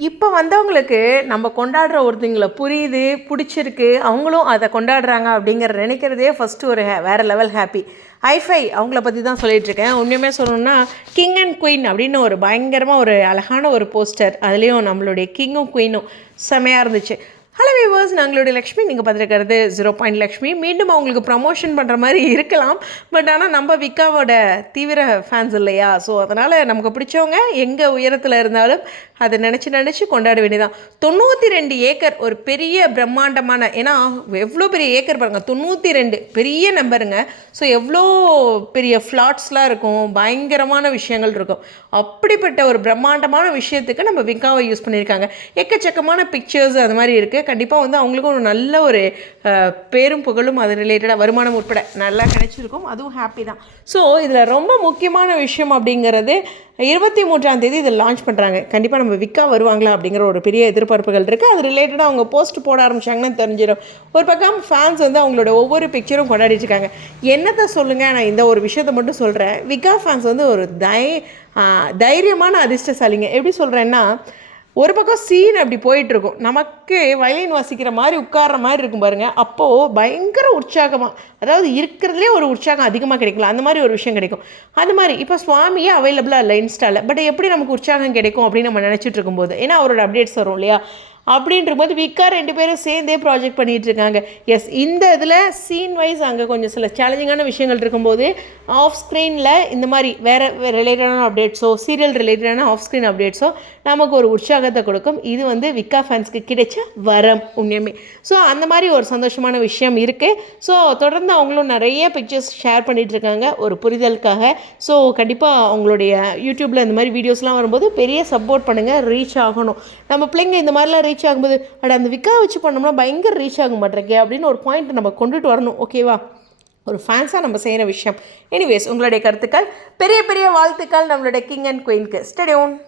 இப்போ வந்தவங்களுக்கு நம்ம கொண்டாடுற ஒருத்தங்களை புரியுது பிடிச்சிருக்கு அவங்களும் அதை கொண்டாடுறாங்க அப்படிங்கிற நினைக்கிறதே ஃபஸ்ட்டு ஒரு ஹே வேறு லெவல் ஹாப்பி ஐஃபை அவங்கள பற்றி தான் சொல்லிகிட்ருக்கேன் இருக்கேன். உண்மையுமே சொல்லணும்னா கிங் அண்ட் குயின் அப்படின்னு ஒரு பயங்கரமாக ஒரு அழகான ஒரு போஸ்டர் அதுலேயும் நம்மளுடைய கிங்கும் குயினும் செமையாக இருந்துச்சு. ஹலோ வியூவர்ஸ் நாங்களுடைய லக்ஷ்மி. நீங்கள் பார்த்துருக்கிறது ஜீரோ பாயிண்ட் லக்ஷ்மி. மீண்டும் அவங்களுக்கு ப்ரமோஷன் பண்ணுற மாதிரி இருக்கலாம். பட் ஆனால் நம்ம விக்காவோட தீவிர ஃபேன்ஸ் இல்லையா? ஸோ அதனால் நமக்கு பிடிச்சவங்க எங்கே உயரத்தில் இருந்தாலும் அதை நினச்சி நினச்சி கொண்டாட வேண்டியதான் தொண்ணூற்றி ரெண்டு ஏக்கர் ஒரு பெரிய பிரம்மாண்டமான ஏன்னா எவ்வளோ பெரிய ஏக்கர் பாருங்கள் தொண்ணூற்றி ரெண்டு பெரிய நம்பருங்க ஸோ எவ்வளோ பெரிய ஃப்ளாட்ஸ்லாம் இருக்கும். பயங்கரமான விஷயங்கள் இருக்கும். அப்படிப்பட்ட ஒரு பிரம்மாண்டமான விஷயத்துக்கு நம்ம விக்காவை யூஸ் பண்ணியிருக்காங்க. எக்கச்சக்கமான பிக்சர்ஸ் அது மாதிரி இருக்குது கண்டிப்பாக வந்து அவங்களுக்கும் ஒரு நல்ல ஒரு பேரும் புகழும் அது ரிலேட்டடாக வருமானம் உட்பட நல்லா கிடைச்சிருக்கும். அதுவும் ஹாப்பி தான். ஸோ இதில் ரொம்ப முக்கியமான விஷயம் அப்படிங்கிறது இருபத்தி மூன்றாம் தேதி இதை லான்ச் பண்ணுறாங்க கண்டிப்பாக நம்ம விக்கா வருவாங்களா அப்படிங்கிற ஒரு பெரிய எதிர்பார்ப்புகள் இருக்குது அது ரிலேட்டடாக அவங்க போஸ்ட் போட ஆரம்பிச்சாங்கன்னு தெரிஞ்சிடும். ஒரு பக்கம் ஃபேன்ஸ் வந்து அவங்களோட ஒவ்வொரு பிக்சரும் கொண்டாடிட்டு இருக்காங்க. என்னத்தை சொல்லுங்கள் நான் இந்த ஒரு விஷயத்தை மட்டும் சொல்கிறேன் விக்கா ஃபேன்ஸ் வந்து ஒரு தை தைரியமான அதிர்ஷ்டசாலிங்க. எப்படி சொல்கிறேன்னா ஒரு பக்கம் சீன் அப்படி போயிட்டுருக்கும். நமக்கு வயலின் வாசிக்கிற மாதிரி உட்கார்ற மாதிரி இருக்கும் பாருங்க. அப்போது பயங்கர உற்சாகமாக அதாவது இருக்கிறதுலே ஒரு உற்சாகம் அதிகமாக கிடைக்கலாம் அந்த மாதிரி ஒரு விஷயம் கிடைக்கும். அது மாதிரி இப்போ சுவாமியே அவைலபிளாக இல்லை இன்ஸ்டாவில் பட் எப்படி நமக்கு உற்சாகம் கிடைக்கும் அப்படின்னு நம்ம நினச்சிட்டு இருக்கும்போது ஏன்னா அவரோட அப்டேட்ஸ் வரும் இல்லையா? அப்படின்ற போது விக்கா ரெண்டு பேரும் சேர்ந்தே ப்ராஜெக்ட் பண்ணிகிட்டு இருக்காங்க எஸ் இந்த இதில் சீன் வைஸ் அங்கே கொஞ்சம் சில சேலஞ்சிங்கான விஷயங்கள் இருக்கும்போது ஆஃப் ஸ்க்ரீனில் இந்த மாதிரி வேறு ரிலேட்டடான அப்டேட்ஸோ சீரியல் ரிலேட்டடான ஆஃப் ஸ்க்ரீன் அப்டேட்ஸோ நமக்கு ஒரு உற்சாகத்தை கொடுக்கும். இது வந்து விக்கா ஃபேன்ஸ்க்கு கிடைச்ச வரம் உண்மையுமே ஸோ அந்த மாதிரி ஒரு சந்தோஷமான விஷயம் இருக்குது ஸோ தொடர்ந்து அவங்களும் நிறைய பிக்சர்ஸ் ஷேர் பண்ணிகிட்டு இருக்காங்க ஒரு புரிதலுக்காக. ஸோ கண்டிப்பாக அவங்களுடைய யூடியூப்பில் இந்த மாதிரி வீடியோஸ்லாம் வரும்போது பெரிய சப்போர்ட் பண்ணுங்கள் ரீச் ஆகணும். நம்ம பிள்ளைங்க இந்த மாதிரிலாம் ரீச் ஆகும்போது அட அந்த விக்கா வச்சு பண்ணோம்னா பயங்கர ரீச் ஆக மாட்டேங்க அப்படின்னு ஒரு பாயிண்ட் நம்ம கொண்டுட்டு வரணும் ஓகேவா ஒரு ஃபேன்ஸாக நம்ம செய்கிற விஷயம். எனிவேஸ் உங்களுடைய கருத்துக்கள் பெரிய பெரிய வாழ்த்துக்கள் நம்மளுடைய கிங் அண்ட் குயின்க்கு ஸ்டடியோன்